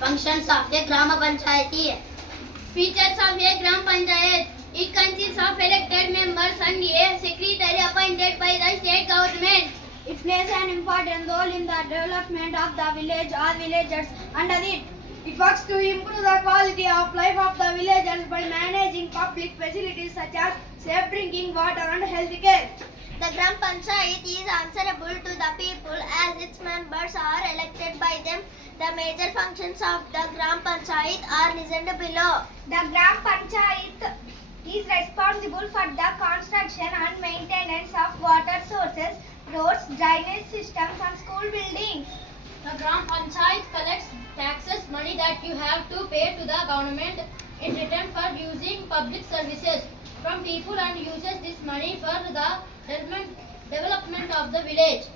Functions of a Grama Panchayati. Features of a Gram Panchayat. It consists of elected members and a secretary appointed by the state government. It plays an important role in the development of the village or villagers under it. It works to improve the quality of life of the villagers by managing public facilities such as safe drinking water and health care. The Gram Panchayat is answerable to the people as its members are elected by them. The major functions of the Gram Panchayat are listed below. The Gram Panchayat is responsible for the construction and maintenance of water sources, roads, drainage systems and school buildings. The Gram Panchayat collects taxes, money that you have to pay to the government in return for using public services from people and uses this money for the development of the village.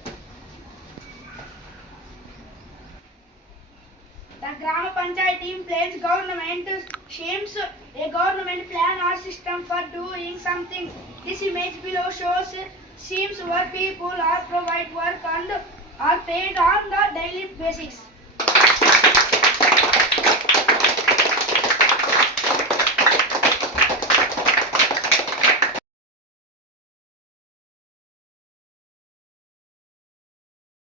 The Grama Panchayat implements government schemes, a government plan or system for doing something. This image below shows schemes where people are provided work and are paid on the daily basis.